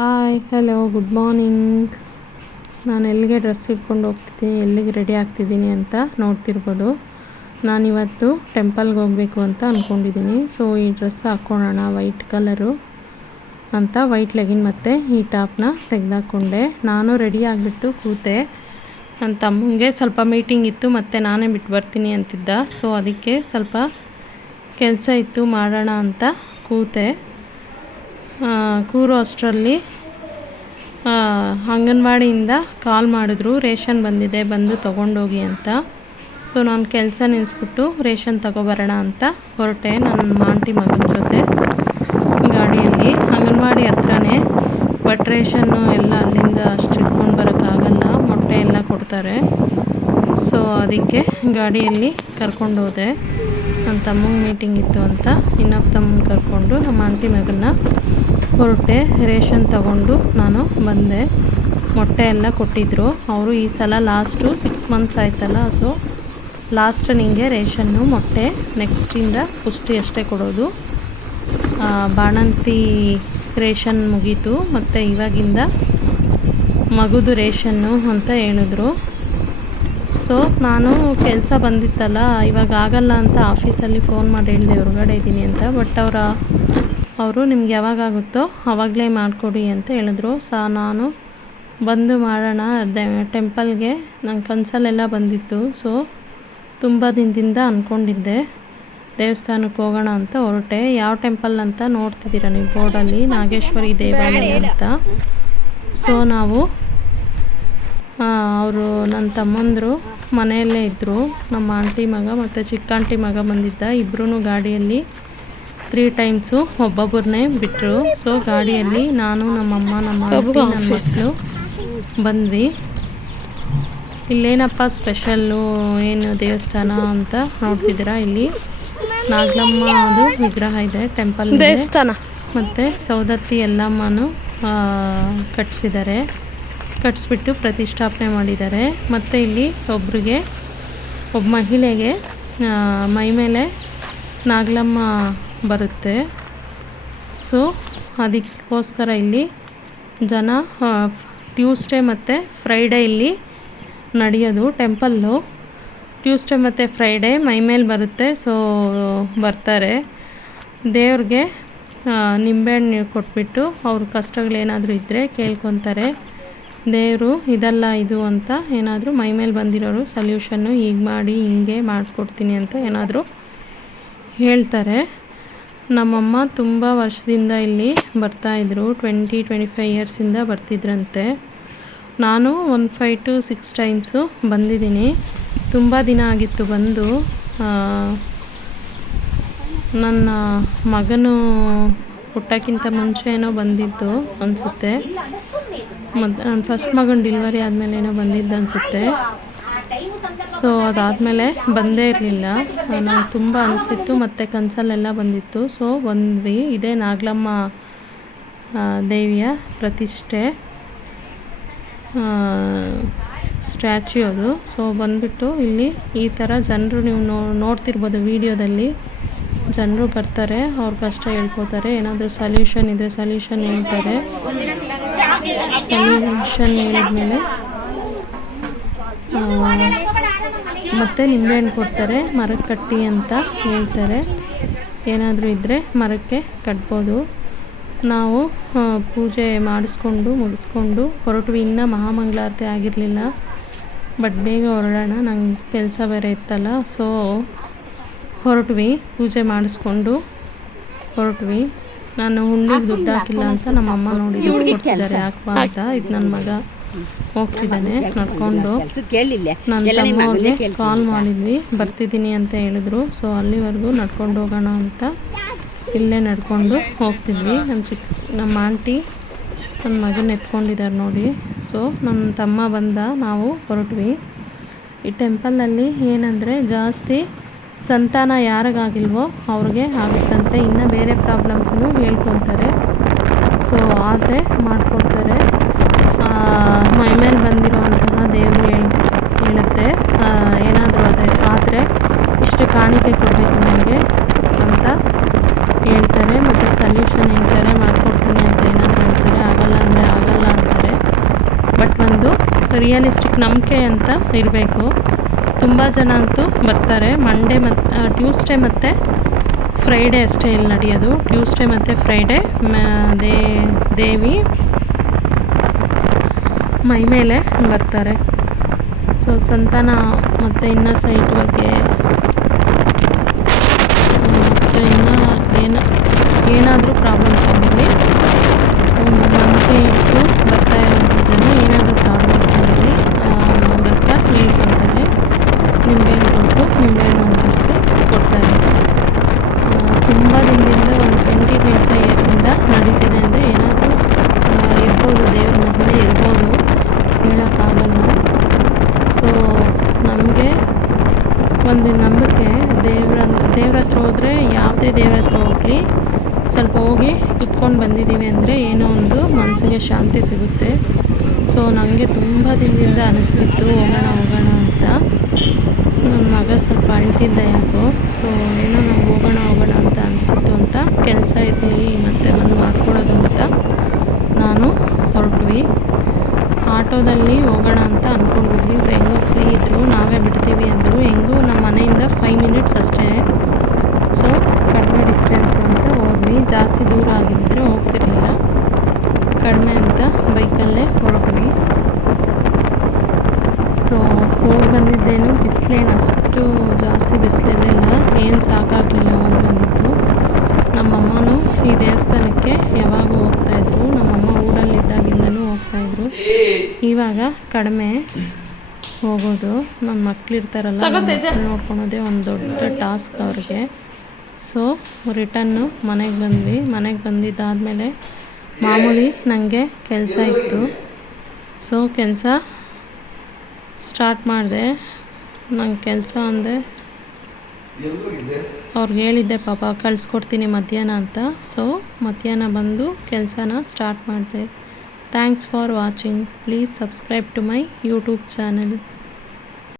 Hi hello good morning. ನಾನು ಎಲ್ಲಿಗೆ dress ಇಟ್ಕೊಂಡು ಹೋಗ್ತಿದ್ದೀನಿ, ಎಲ್ಲಿಗೆ ರೆಡಿ ಆಗ್ತಿದ್ದೀನಿ ಅಂತ ನೋಡ್ತಿರ್ಬೋದು. ನಾನಿವತ್ತು ಟೆಂಪಲ್ಗೆ ಹೋಗಬೇಕು ಅಂತ ಅಂದ್ಕೊಂಡಿದ್ದೀನಿ. ಸೊ ಈ ಡ್ರೆಸ್ ಹಾಕ್ಕೊಳ್ಳೋಣ ವೈಟ್ ಕಲರು ಅಂತ ವೈಟ್ ಲೆಗಿನ್ ಮತ್ತು ಈ ಟಾಪ್ನ ತೆಗೆದಾಕ್ಕೊಂಡೆ. ನಾನು ರೆಡಿ ಆಗಿಬಿಟ್ಟು ಕೂತೆ. ನನ್ನ ತಮ್ಮಂಗೆ ಸ್ವಲ್ಪ ಮೀಟಿಂಗ್ ಇತ್ತು ಮತ್ತು ನಾನೇ ಬಿಟ್ಟು ಬರ್ತೀನಿ ಅಂತಿದ್ದ. ಸೊ ಅದಕ್ಕೆ ಸ್ವಲ್ಪ ಕೆಲಸ ಇತ್ತು ಮಾಡೋಣ ಅಂತ ಕೂತೆ. ಕೂರೋ ಅಷ್ಟರಲ್ಲಿ ಅಂಗನವಾಡಿಯಿಂದ ಕಾಲ್ ಮಾಡಿದ್ರು, ರೇಷನ್ ಬಂದಿದೆ ಬಂದು ತೊಗೊಂಡೋಗಿ ಅಂತ. ಸೊ ನಾನು ಕೆಲಸ ನಿಲ್ಲಿಸ್ಬಿಟ್ಟು ರೇಷನ್ ತಗೊಬರೋಣ ಅಂತ ಹೊರಟೆ ನನ್ನ ಆಂಟಿ ಮಗನ ಜೊತೆ ಗಾಡಿಯಲ್ಲಿ. ಅಂಗನವಾಡಿ ಹತ್ರನೇ, ಬಟ್ ರೇಷನ್ನು ಎಲ್ಲ ಅಲ್ಲಿಂದ ಅಷ್ಟು ಇಟ್ಕೊಂಡು ಬರೋಕ್ಕಾಗಲ್ಲ, ಮೊಟ್ಟೆ ಎಲ್ಲ ಕೊಡ್ತಾರೆ. ಸೊ ಅದಕ್ಕೆ ಗಾಡಿಯಲ್ಲಿ ಕರ್ಕೊಂಡು ಹೋದೆ. ನನ್ನ ತಮ್ಮಂಗೆ ಮೀಟಿಂಗ್ ಇತ್ತು ಅಂತ ಇನ್ನೊಬ್ಬ ತಮ್ಮನ ಕರ್ಕೊಂಡು ನಮ್ಮ ಆಂಟಿ ಮಗನ್ನ ಹೊರಟೆ. ರೇಷನ್ ತಗೊಂಡು ನಾನು ಬಂದೆ. ಮೊಟ್ಟೆ ಎಲ್ಲ ಕೊಟ್ಟಿದ್ದರು ಅವರು. ಈ ಸಲ ಲಾಸ್ಟು 6 ಮಂತ್ಸ್ ಆಯ್ತಲ್ಲ, ಸೊ ಲಾಸ್ಟ್ ನಿಂಗೆ ರೇಷನ್ನು ಮೊಟ್ಟೆ, ನೆಕ್ಸ್ಟಿಂದ ಪುಷ್ಟಿ ಅಷ್ಟೇ ಕೊಡೋದು. ಬಾಣಂತಿ ರೇಷನ್ ಮುಗೀತು ಮತ್ತು ಇವಾಗಿಂದ ಮಗುದು ರೇಷನ್ನು ಅಂತ ಹೇಳಿದ್ರು. ಸೊ ನಾನು ಕೆಲಸ ಬಂದಿತ್ತಲ್ಲ, ಇವಾಗ ಆಗಲ್ಲ ಅಂತ ಆಫೀಸಲ್ಲಿ ಫೋನ್ ಮಾಡಿ ಹೇಳಿದೆ ಹೊರಗಡೆ ಇದ್ದೀನಿ ಅಂತ. ಬಟ್ ಅವರು ನಿಮ್ಗೆ ಯಾವಾಗಾಗುತ್ತೋ ಆವಾಗಲೇ ಮಾಡಿಕೊಡಿ ಅಂತ ಹೇಳಿದ್ರು. ನಾನು ಬಂದು ಮಾಡೋಣ ಟೆಂಪಲ್ಗೆ, ನಂಗೆ ಕನಸಲ್ಲೆಲ್ಲ ಬಂದಿತ್ತು. ಸೊ ತುಂಬ ದಿನದಿಂದ ಅಂದ್ಕೊಂಡಿದ್ದೆ ದೇವಸ್ಥಾನಕ್ಕೆ ಹೋಗೋಣ ಅಂತ ಹೊರಟೆ. ಯಾವ ಟೆಂಪಲ್ ಅಂತ ನೋಡ್ತಿದ್ದೀರ ನೀವು ಬೋರ್ಡಲ್ಲಿ, ನಾಗೇಶ್ವರಿ ದೇವಾಲಯ ಅಂತ. ಸೊ ನಾವು ಅವರು ನನ್ನ ತಮ್ಮಂದರು ಮನೆಯಲ್ಲೇ ಇದ್ದರು. ನಮ್ಮ ಆಂಟಿ ಮಗ ಮತ್ತು ಚಿಕ್ಕ ಆಂಟಿ ಮಗ ಬಂದಿದ್ದ. ಇಬ್ಬರೂ ಗಾಡಿಯಲ್ಲಿ 3 ಟೈಮ್ಸು ಒಬ್ಬೊಬ್ಬರನ್ನೇ ಬಿಟ್ಟರು. ಸೊ ಗಾಡಿಯಲ್ಲಿ ನಾನು, ನಮ್ಮಮ್ಮ, ನಮ್ಮ ಆಂಟಿ, ನನ್ನ ಮಕ್ಕಳು ಬಂದ್ವಿ. ಇಲ್ಲೇನಪ್ಪ ಸ್ಪೆಷಲ್ಲು, ಏನು ದೇವಸ್ಥಾನ ಅಂತ ನೋಡ್ತಿದ್ದೀರಾ, ಇಲ್ಲಿ ನಾಗಲಮ್ಮದು ವಿಗ್ರಹ ಇದೆ, ಟೆಂಪಲ್ ದೇವಸ್ಥಾನ. ಮತ್ತು ಸೌದತ್ತಿ ಎಲ್ಲಮ್ಮನೂ ಕಟ್ಟಿಸ್ಬಿಟ್ಟು ಪ್ರತಿಷ್ಠಾಪನೆ ಮಾಡಿದ್ದಾರೆ. ಮತ್ತು ಇಲ್ಲಿ ಒಬ್ಬ ಮಹಿಳೆಗೆ ಮೈ ಮೇಲೆ ನಾಗಲಮ್ಮ ಬರುತ್ತೆ. ಸೊ ಅದಕ್ಕೋಸ್ಕರ ಇಲ್ಲಿ ಜನ ಟ್ಯೂಸ್ಡೇ ಮತ್ತು ಫ್ರೈಡೇ ಇಲ್ಲಿ ನಡೆಯೋದು ಟೆಂಪಲ್ಲು. ಟ್ಯೂಸ್ಡೇ ಮತ್ತು ಫ್ರೈಡೇ ಮೈ ಮೇಲೆ ಬರುತ್ತೆ. ಸೊ ಬರ್ತಾರೆ ದೇವ್ರಿಗೆ ನಿಂಬೆಹಣ್ಣು ನೀರು ಕೊಟ್ಬಿಟ್ಟು ಅವ್ರ ಕಷ್ಟಗಳೇನಾದರೂ ಇದ್ದರೆ ಕೇಳ್ಕೊತಾರೆ. ದೇವರು ಇದಲ್ಲ ಇದು ಅಂತ ಏನಾದರೂ ಮೈ ಮೇಲೆ ಬಂದಿರೋರು ಸೊಲ್ಯೂಷನ್ನು ಹೀಗೆ ಮಾಡಿ ಹಿಂಗೆ ಮಾಡಿಕೊಡ್ತೀನಿ ಅಂತ ಏನಾದರೂ ಹೇಳ್ತಾರೆ. ನಮ್ಮಮ್ಮ ತುಂಬ ವರ್ಷದಿಂದ ಇಲ್ಲಿ ಬರ್ತಾಯಿದ್ರು, 20-25 ಇಯರ್ಸಿಂದ ಬರ್ತಿದ್ರಂತೆ. ನಾನು 5 to 6 ಟೈಮ್ಸು ಬಂದಿದ್ದೀನಿ. ತುಂಬ ದಿನ ಆಗಿತ್ತು ಬಂದು. ನನ್ನ ಮಗನು ಹುಟ್ಟೋಕ್ಕಿಂತ ಮುಂಚೆ ಏನೋ ಬಂದಿದ್ದು ಅನಿಸುತ್ತೆ. ಮತ್ತು ನನ್ನ ಫಸ್ಟ್ ಮಗನ ಡೆಲಿವರಿ ಆದಮೇಲೆ ಏನೋ ಬಂದಿದ್ದು ಅನಿಸುತ್ತೆ. ಸೊ ಅದಾದಮೇಲೆ ಬಂದೇ ಇರಲಿಲ್ಲ. ನನಗೆ ತುಂಬ ಅನಿಸ್ತಿತ್ತು ಮತ್ತು ಕನಸಲ್ಲೆಲ್ಲ ಬಂದಿತ್ತು. ಸೊ ಬಂದ್ವಿ. ಇದೇ ನಾಗಲಮ್ಮ ದೇವಿಯ ಪ್ರತಿಷ್ಠೆ ಸ್ಟ್ಯಾಚ್ಯೂ ಅದು. ಸೊ ಬಂದುಬಿಟ್ಟು ಇಲ್ಲಿ ಈ ಥರ ಜನರು ನೀವು ನೋಡ್ತಿರ್ಬೋದು ವಿಡಿಯೋದಲ್ಲಿ, ಜನರು ಬರ್ತಾರೆ, ಅವ್ರ ಕಷ್ಟ ಹೇಳ್ಕೊತಾರೆ. ಏನಾದರೂ ಸೊಲ್ಯೂಷನ್ ಇದ್ದರೆ ಸೊಲ್ಯೂಷನ್ ಹೇಳ್ತಾರೆ. ಸೊಲ್ಯೂಷನ್ ಹೇಳಿದ್ಮೇಲೆ ಮತ್ತು ನಿಂಬೆಹಣ್ಣು ಕೊಡ್ತಾರೆ, ಮರಕ್ಕೆ ಕಟ್ಟಿ ಅಂತ ಹೇಳ್ತಾರೆ. ಏನಾದರೂ ಇದ್ದರೆ ಮರಕ್ಕೆ ಕಟ್ಬೋದು. ನಾವು ಪೂಜೆ ಮುಗಿಸ್ಕೊಂಡು ಹೊರಟ್ವಿ. ಇನ್ನೂ ಮಹಾಮಂಗಳಾರತಿ ಆಗಿರಲಿಲ್ಲ, ಬಟ್ ಬೇಗ ಹೊರಡೋಣ, ನಂಗೆ ಕೆಲಸ ಬೇರೆ ಇತ್ತಲ್ಲ. ಸೊ ಹೊರಟ್ವಿ, ಪೂಜೆ ಮಾಡಿಸ್ಕೊಂಡು ಹೊರಟ್ವಿ. ನಾನು ಹುಂಡಿಗೆ ದುಡ್ಡು ಹಾಕಿಲ್ಲ ಅಂತ ನಮ್ಮಮ್ಮ ನೋಡಿ ದುಡ್ಡು ಕೊಡ್ತಿದ್ದಾರೆ ಹಾಕ್ಬಾ ಅಂತ. ಇದು ನನ್ನ ಮಗ ಹೋಗ್ತಿದ್ದಾನೆ ನಡ್ಕೊಂಡು. ನನ್ನ ತಮ್ಮಗೆ ಕಾಲ್ ಮಾಡಿದ್ವಿ, ಬರ್ತಿದ್ದೀನಿ ಅಂತ ಹೇಳಿದ್ರು. ಸೊ ಅಲ್ಲಿವರೆಗೂ ನಡ್ಕೊಂಡು ಹೋಗೋಣ ಅಂತ ಇಲ್ಲೇ ನಡ್ಕೊಂಡು ಹೋಗ್ತಿದ್ವಿ. ನಮ್ಮ ಆಂಟಿ ನನ್ನ ಮಗನ ಎತ್ಕೊಂಡಿದ್ದಾರೆ ನೋಡಿ. ಸೊ ನನ್ನ ತಮ್ಮ ಬಂದ, ನಾವು ಹೊರಟ್ವಿ. ಈ ಟೆಂಪಲ್ನಲ್ಲಿ ಏನಂದರೆ ಜಾಸ್ತಿ ಸಂತಾನ ಯಾರಿಗಾಗಿಲ್ವೋ ಅವ್ರಿಗೆ ಆಗುತ್ತಂತೆ. ಇನ್ನು ಬೇರೆ ಪ್ರಾಬ್ಲಮ್ಸನ್ನು ಹೇಳ್ಕೊತಾರೆ. ಸೊ ಆದರೆ ಮಾಡಿಕೊಡ್ತಾರೆ. ಮೈ ಮೇಲೆ ಬಂದಿರುವಂತಹ ದೇವರು ಹೇಳುತ್ತೆ, ಏನಾದರೂ ಆದರೆ ಇಷ್ಟು ಕಾಣಿಕೆ ಕೊಡಬೇಕು ನನಗೆ ಅಂತ ಹೇಳ್ತಾರೆ. ಮತ್ತು ಸೊಲ್ಯೂಷನ್ ಹೇಳ್ತಾರೆ, ಮಾಡಿಕೊಡ್ತೀನಿ ಅಂತ ಏನಾದರೂ ಹೇಳ್ತಾರೆ. ಆಗಲ್ಲ ಒಂದು ರಿಯಲಿಸ್ಟಿಕ್ ನಂಬಿಕೆ ಅಂತ ಇರಬೇಕು. ತುಂಬ ಜನ ಅಂತೂ ಬರ್ತಾರೆ. ಮಂಡೇ ಮತ್ತು ಟ್ಯೂಸ್ಡೇ ಮತ್ತು ಫ್ರೈಡೇ ಅಷ್ಟೇ ಇಲ್ಲಿ ನಡೆಯೋದು. ಟ್ಯೂಸ್ಡೇ ಮತ್ತು ಫ್ರೈಡೇ ದೇವಿ ಮೈ ಮೇಲೆ ಬರ್ತಾರೆ. ಸೊ ಸಂತಾನ ಮತ್ತು ಇನ್ನು ಸೈಟ್ ಬಗ್ಗೆ ಮತ್ತು ಇನ್ನು ಏನಾದರೂ ಪ್ರಾಬ್ಲಮ್ಸ್ ಆಗಿರಲಿ, ನಂಬಿಕೆ ಇಟ್ಟು ಬರ್ತಾ ಇರೋಂಥ ಜನ ಏನಾದರೂ ಪ್ರಾಬ್ಲಮ್ಸ್ ಆಗಿರಲಿ ಅವ್ರ ಹತ್ರ ಹೇಳ್ಕೊಳ್ತಾರೆ. ನಿಂಬೆಹಣ್ಣು ಕೊಟ್ಟು ನಿಂಬೆಹಣ್ಣು ಅಂಟಿಸಿ ಕೊಡ್ತಾರೆ. ತುಂಬ ದಿನದಿಂದ ಒಂದು 20-25 ಇಯರ್ಸಿಂದ ನಡೀತಿದೆ. ಅಂದರೆ ಏನಾದರೂ ಇರ್ಬೋದು, ದೇವ್ರ ಮಹಿಮೆ ಇರ್ಬೋದು, ಹೇಳೋಕ್ಕಾಗಲ್ಲ. ಸೊ ನಮಗೆ ಒಂದು ನಂಬಿಕೆ, ದೇವ್ರ ಹತ್ರ ಹೋದರೆ, ಯಾವುದೇ ದೇವ್ರ ಹತ್ರ ಹೋಗಲಿ, ಸ್ವಲ್ಪ ಹೋಗಿ ಕುತ್ಕೊಂಡು ಬಂದಿದ್ದೀವಿ ಅಂದರೆ ಏನೋ ಒಂದು ಮನಸ್ಸಿಗೆ ಶಾಂತಿ ಸಿಗುತ್ತೆ. ಸೊ ನನಗೆ ತುಂಬ ದಿನದಿಂದ ಅನಿಸ್ತಿತ್ತು ಹೋಗೋಣ ಅಂತ. ನನ್ನ ಮಗ ಸ್ವಲ್ಪ ಅಳ್ತಿದ್ದ ಯಾಕೋ. ಸೊ ಏನೋ ನಾವು ಹೋಗೋಣ ಅಂತ ಅನಿಸ್ತಿತ್ತು ಅಂತ ಕೆಲಸ ಇರಲಿ ಮತ್ತು ಬಂದು ಮಾಡ್ಕೊಳ್ಳೋದು ಅಂತ ನಾನು ಹೊರಟ್ವಿ. ಆಟೋದಲ್ಲಿ ಹೋಗೋಣ ಅಂತ ಅಂದ್ಕೊಂಡಿದ್ವಿ. ಇವ್ರು ಹೆಂಗೋ ಫ್ರೀ ಇದ್ದರು, ನಾವೇ ಬಿಡ್ತೀವಿ ಅಂದರು. ಹೆಂಗೂ ನಮ್ಮ ಮನೆಯಿಂದ 5 ಮಿನಿಟ್ಸ್ ಅಷ್ಟೇ. ಸೊ ಕಡಿಮೆ ಡಿಸ್ಟೆನ್ಸ್ ಅಂತ ಹೋದ್ವಿ. ಜಾಸ್ತಿ ದೂರ ಆಗಿದ್ದರೆ ಹೋಗ್ತಿರ್ಲಿಲ್ಲ. ಕಡಿಮೆ ಅಂತ ಬೈಕಲ್ಲೇ ಹೊರಟ್ವಿ. ಸೊ ಹೋಗಿ ಬಂದಿದ್ದೇನು ಬಿಸಿಲೇನು ಅಷ್ಟು ಜಾಸ್ತಿ ಬಿಸಿಲಿರಲಿಲ್ಲ, ಏನು ಸಾಕಾಗಲಿಲ್ಲ ಹೋಗಿ ಬಂದಿದ್ದು. ನಮ್ಮಮ್ಮನೂ ಈ ದೇವಸ್ಥಾನಕ್ಕೆ ಯಾವಾಗೂ ಹೋಗ್ತಾಯಿದ್ರು. ನಮ್ಮಮ್ಮ ಊರಲ್ಲಿದ್ದಾಗಿಂದನೂ ಹೋಗ್ತಾಯಿದ್ರು. ಇವಾಗ ಕಡಿಮೆ ಹೋಗೋದು. ನನ್ನ ಮಕ್ಕಳಿರ್ತಾರಲ್ಲ, ನೋಡ್ಕೊಳೋದೇ ಒಂದು ದೊಡ್ಡ ಟಾಸ್ಕ್ ಅವ್ರಿಗೆ. ಸೊ ರಿಟನ್ನು ಮನೆಗೆ ಬಂದ್ವಿ. ಮನೆಗೆ ಬಂದಿದ್ದಾದಮೇಲೆ ಮಾಮೂಲಿ ನನಗೆ ಕೆಲಸ ಇತ್ತು. ಸೊ ಕೆಲಸ ಸ್ಟಾರ್ಟ್ ಮಾಡಿದೆ. ನಂಗೆ ಕೆಲಸ ಅಂದೆ ಅವ್ರಿಗೆ ಹೇಳಿದ್ದೆ, ಪಾಪ ಕಳಿಸ್ಕೊಡ್ತೀನಿ ಮಧ್ಯಾಹ್ನ ಅಂತ. ಸೊ ಮಧ್ಯಾಹ್ನ ಬಂದು ಕೆಲಸನ ಸ್ಟಾರ್ಟ್ ಮಾಡಿದೆ. Thanks for watching. Please subscribe to my YouTube channel.